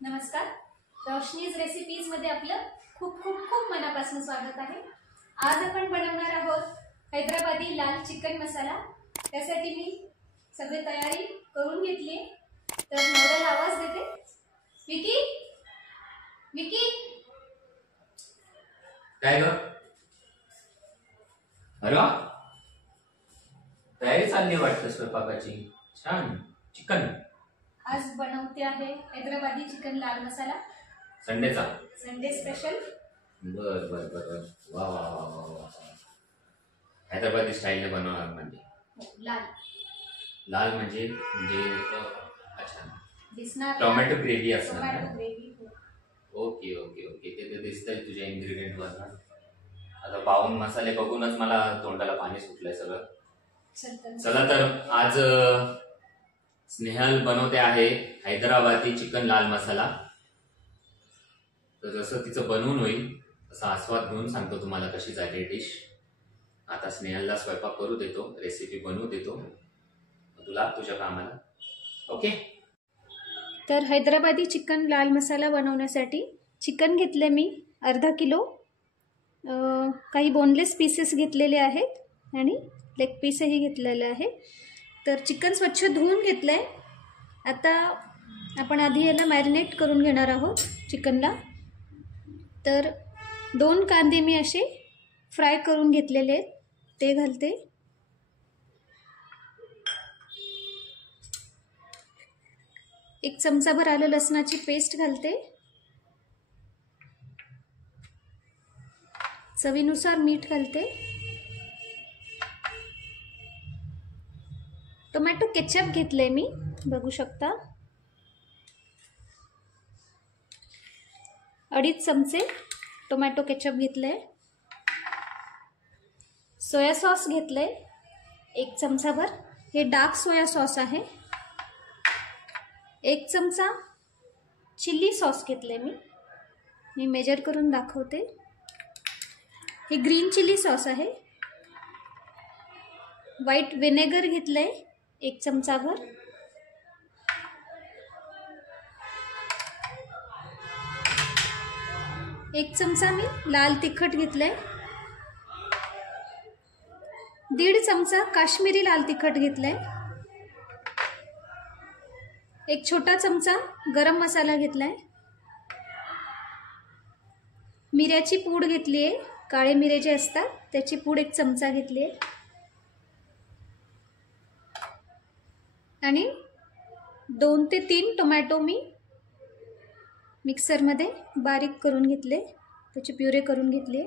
नमस्कार. रोशनीज रेसिपीज मध्ये आपलं खूप खूप खूप मनापासून स्वागत आहे. आज आपण बनवणार आहोत हैदराबादी लाल चिकन मसाला. त्यासाठी मी सगळी तयारी करून घेतली. तर नवऱ्याला आवाज देते. विकी विकी काय ग? अरे वा, तयारी चालली वाटतं स्वयंपाकाची. छान. चिकन आज बनवते आहे हैदराबादी चिकन लाल मसाला. संडेचा संडे स्पेशल. बर बर बर बर. वा वा वा वा वा. हैदराबादी स्टाईलने बनवणार म्हणजे लाल लाल म्हणजे म्हणजे अच्छा, दिसणार टोमॅटो ग्रेव्ही असणार टोमॅटो ना? ग्रेव्ही. Okay okay okay. ते दिसतंय तुझ्या इन्ग्रेडियंट वर ना. आता पाहून मसाले बघूनच मला तोंडाला पाणी सुटलंय सगळं. चला तर आज स्नेहल बनवते आहे हैदराबादी चिकन लाल मसाला. तर जसं तिचं बनवून होईल तसा आस्वाद घेऊन सांगतो तुम्हाला कशी झाली डिश. आता स्नेहलला स्वयंपाक करू देतो, रेसिपी बनवू देतो, तुला तुझ्या कामाला. ओके. तर हैदराबादी चिकन लाल मसाला बनवण्यासाठी चिकन घेतले मी अर्धा किलो. काही बोनलेस पीसेस घेतलेले आहेत आणि लेग पीसही घेतलेले आहे. तर चिकन स्वच्छ धुवून घेतलं आहे. आता आपण आधी याला मॅरिनेट करून घेणार आहोत चिकनला. तर 2 कांदे मी असे फ्राय करून घेतलेले आहेत, ते घालते. एक चमचाभर आलं लसणाची पेस्ट घालते. चवीनुसार मीठ घालते. टोमॅटो केचप घेतले मी, बघू शकता. 2.5 चमचे टोमॅटो केचप घेतले. सोया सॉस घेतले 1 चमचाभर. हे डार्क सोया सॉस आहे. 1 चमचा चिल्ली सॉस घेतले मी मेजर करून दाखवते. हे ग्रीन चिल्ली सॉस आहे. व्हाईट व्हिनेगर घेतले 1 चमचाभर. एक चमचा मी लाल तिखट घेतलंय. 1.5 चमचा काश्मीरी लाल तिखट घेतलंय. 1 छोटा चमचा गरम मसाला घेतलाय. मिऱ्याची पूड घेतली आहे, काळे मिरे जे असतात त्याची पूड 1 चमचा घेतली आहे. आणि 2 ते 3 टोमॅटो मी मिक्सरमध्ये बारीक करून घेतले, त्याची प्युरे करून घेतली.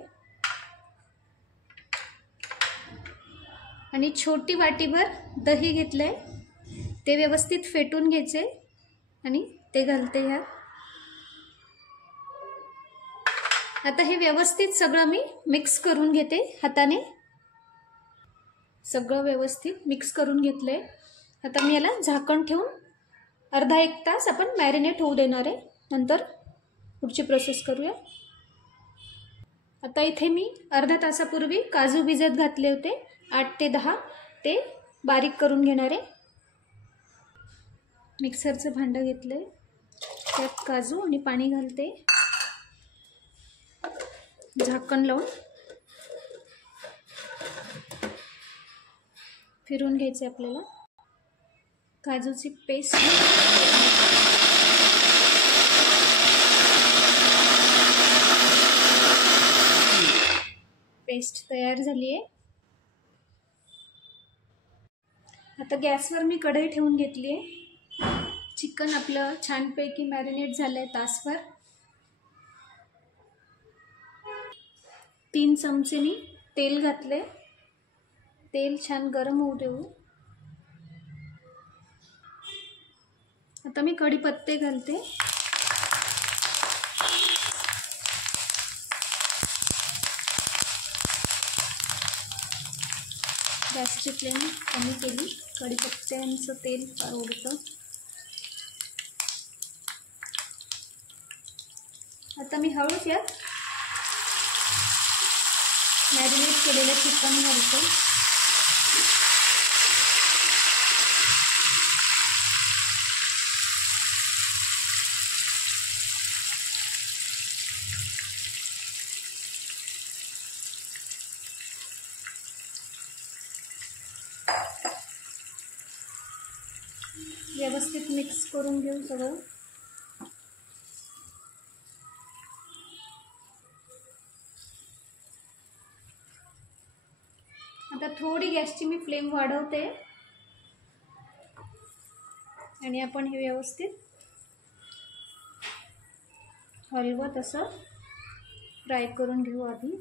आणि छोटी वाटीभर दही घेतले, ते व्यवस्थित फेटून घ्यायचे आणि ते घालते ह्या. आता हे व्यवस्थित सगळं मी मिक्स करून घेते हाताने. सगळं व्यवस्थित मिक्स करून घेतले. आता मी याला झाकण ठेवून अर्धा 1 तास आपण मॅरिनेट होऊ देणार आहे. नंतर पुढची प्रोसेस करूया. आता इथे मी अर्धा तासापूर्वी काजू भिजत घातले होते, 8 ते 10. ते बारीक करून घेणार आहे. मिक्सरचं भांडं घेतलंय, त्यात काजू आणि पाणी घालते. झाकण लावून फिरून घ्यायचे आपल्याला. काजूची पेस्ट तयार झाली आहे. आता गॅसवर मी कढई ठेवून घेतली आहे. चिकन आपलं छानपैकी मॅरिनेट झालंय तासभर. 3 चमचे मी तेल घातले. तेल छान गरम होऊ देऊ. आता मी कढीपत्ते घालते. गॅसची फ्लेम कमी केली, कढीपत्त्यांचं तेल फार उडतं. आता मी हळूच यात मॅरिनेट केलेलं चिकन घालते. व्यवस्थित मिक्स करून घेऊ सगळं. आता थोडी गॅसची मी फ्लेम वाढवते आणि आपण हे व्यवस्थित हलवत असं फ्राय करून घेऊ आधी.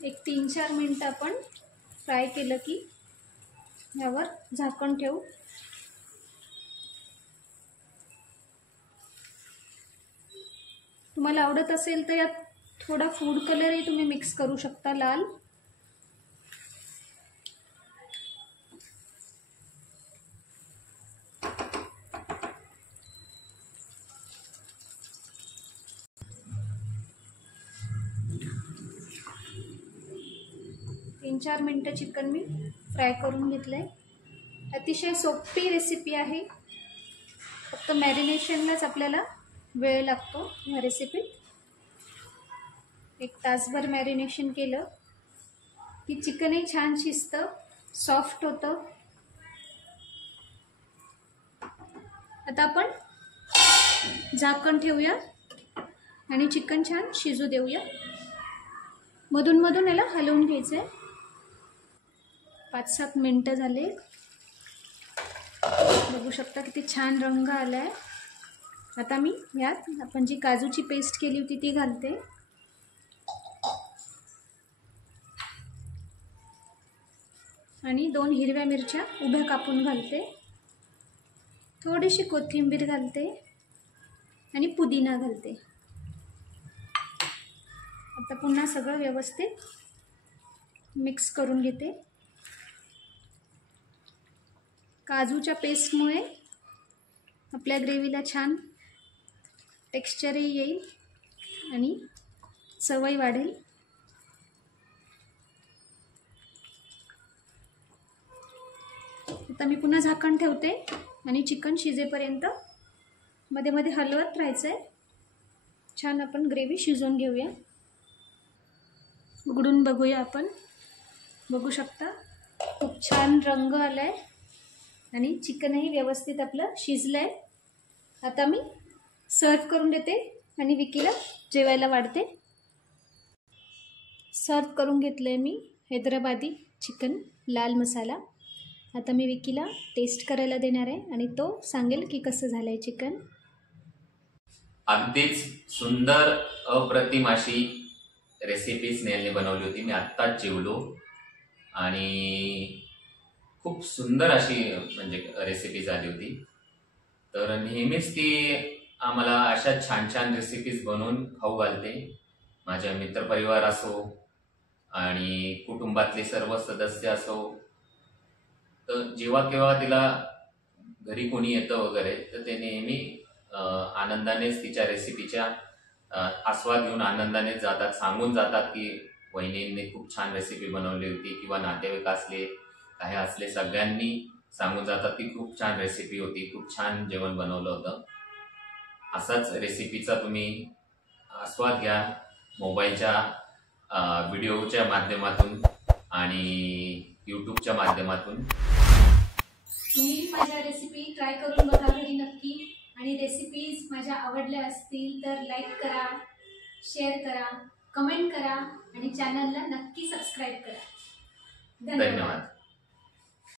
एक 3-4 मिनटं आपण फ्राय केलं की यावर झाकण ठेवू. तुम्हाला आवडत असेल तर यात थोडा फूड कलरही तुम्ही मिक्स करू शकता, लाल. तीन 4 मिनटं चिकन मी फ्राय करून घेतलंय. अतिशय सोपी रेसिपी आहे, फक्त मॅरिनेशनलाच आपल्याला वेळ लागतो या रेसिपीत. 1 तासभर मॅरिनेशन केलं की चिकनही छान शिजतं, सॉफ्ट होतं. आता आपण झाकण ठेवूया आणि चिकन छान शिजू देऊया. मधून मधून याला हलवून घ्यायचं आहे. 5-7 मिनटं झाले. बघू शकता किती छान रंग आला आहे. आता मी यात आपण जी काजूची पेस्ट केली होती ती घालते. आणि 2 हिरव्या मिरच्या उभ्या कापून घालते. थोडीशी कोथिंबीर घालते आणि पुदिना घालते. आता पुन्हा सगळं व्यवस्थित मिक्स करून घेते. काजूच्या पेस्टमुळे आपल्या ग्रेव्हीला छान टेक्स्चरही येईल आणि चवही वाढेल. आता मी पुन्हा झाकण ठेवते आणि चिकन शिजेपर्यंत मध्ये मध्ये हलवत राहायचं आहे. छान आपण ग्रेव्ही शिजवून घेऊया. उघडून बघूया आपण. बघू शकता खूप छान रंग आला आहे आणि चिकनही व्यवस्थित आपलं शिजलं आहे. आता मी सर्व करून देते आणि विकीला जेवायला वाढते. सर्व करून घेतलं आहे मी हैदराबादी चिकन लाल मसाला. आता मी विकीला टेस्ट करायला देणार आहे आणि तो सांगेल की कसं झालं आहे चिकन. अगदीच सुंदर अप्रतिम अशी रेसिपी स्नेहलने बनवली होती. मी आत्ताच जेवलो आणि खूप सुंदर अशी म्हणजे रेसिपी झाली होती. तर नेहमीच ती आम्हाला अशा छान छान रेसिपीज बनवून खाऊ घालते. माझ्या मित्रपरिवार असो आणि कुटुंबातले सर्व सदस्य असो, तर जेव्हा केव्हा तिला घरी कोणी येतं वगैरे तर ते नेहमी आनंदानेच तिच्या रेसिपीच्या आस्वाद घेऊन आनंदाने जातात. सांगून जातात की वहिनींनी खूप छान रेसिपी बनवली होती, किंवा नातेवाईक असले काही असले सगळ्यांनी सांगून जातात की खूप छान रेसिपी होती, खूप छान जेवण बनवलं होतं. असाच रेसिपीचा तुम्ही आस्वाद घ्या मोबाईलच्या व्हिडिओच्या माध्यमातून आणि यूट्यूबच्या माध्यमातून. तुम्ही माझ्या रेसिपी ट्राय करून बघा घरी नक्की. आणि रेसिपीज माझ्या आवडल्या असतील तर लाईक करा, शेअर करा, कमेंट करा आणि चॅनलला नक्की सबस्क्राईब करा. धन्यवाद.